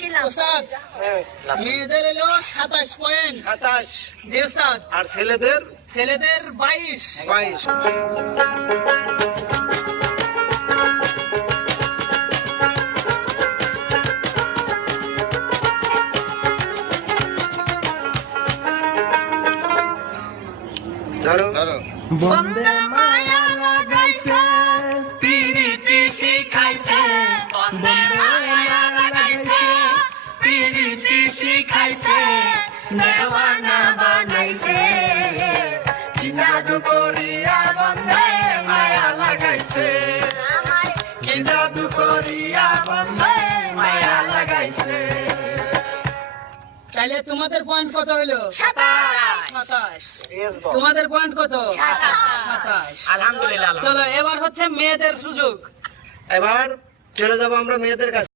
ওস্তাদ মেয়েদের এলো 27 পয়েন্ট। 27। জি ওস্তাদ। আর ছেলেদের 22। 22। ধরো বন্দে মায়া লাগাইছে পিরিতি শিখাইছে, বন্দে মায়া লাগাইছে পিরিতি শিখাইছে, দেওয়ানা বানাইছে, কি জাদু করিয়া বন্দে মায়া লাগাইছে, কি জাদু করিয়া বন্দে মায়া লাগাইছে। তাহলে তোমাদের পয়েন্ট কত হলো? 27। Yes, boss। তোমাদের পয়েন্ট কত? 27। আলহামদুলিল্লাহ। চলো এবার হচ্ছে মেয়েদের সুযোগ। এবার চলে যাবো আমরা মেয়েদের কাছে।